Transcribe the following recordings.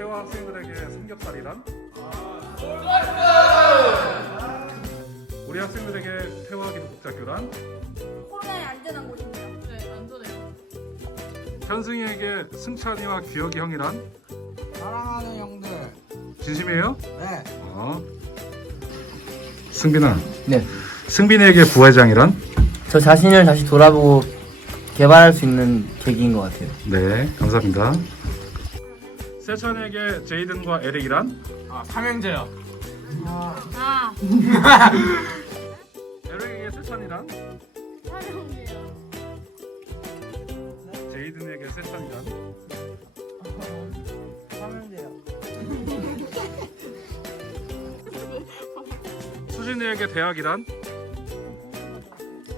태화 학생들에게 삼겹살이란? 우리 학생들에게 태화 기독국자교란? 코로나에 안전한 곳입니다. 네, 안전해요. 현승이에게 승찬이와 규혁이 형이란? 사랑하는 형들. 진심이에요? 네. 어. 승빈아. 네. 승빈이에게 부회장이란? 저 자신을 다시 돌아보고 개발할 수 있는 계기인 것 같아요. 네, 감사합니다. 세찬에게 제이든과 에릭이란? 아, 삼형제요. 아, 에릭에게 세찬이란? 사랑해요. 제이든에게 세찬이란? 삼형제요. 수진이에게 대학이란?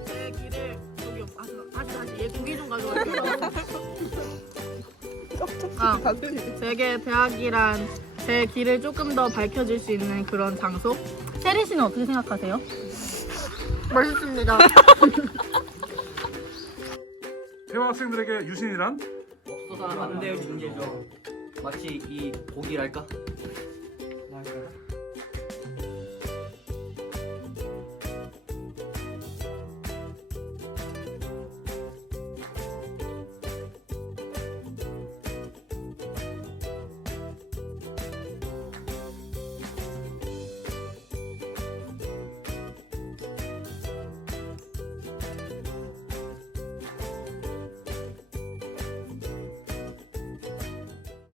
제 길을 여기 아, 다시 다시 얘 고기 좀 가져갈게요. 아, 제게 대학이란 제 길을 조금 더 밝혀줄 수 있는 그런 장소. 세리 씨는 어떻게 생각하세요? 멋있습니다. 태화 학생들에게 유신이란? 없어서는 안 될 존재죠. 마치 이 고기랄까?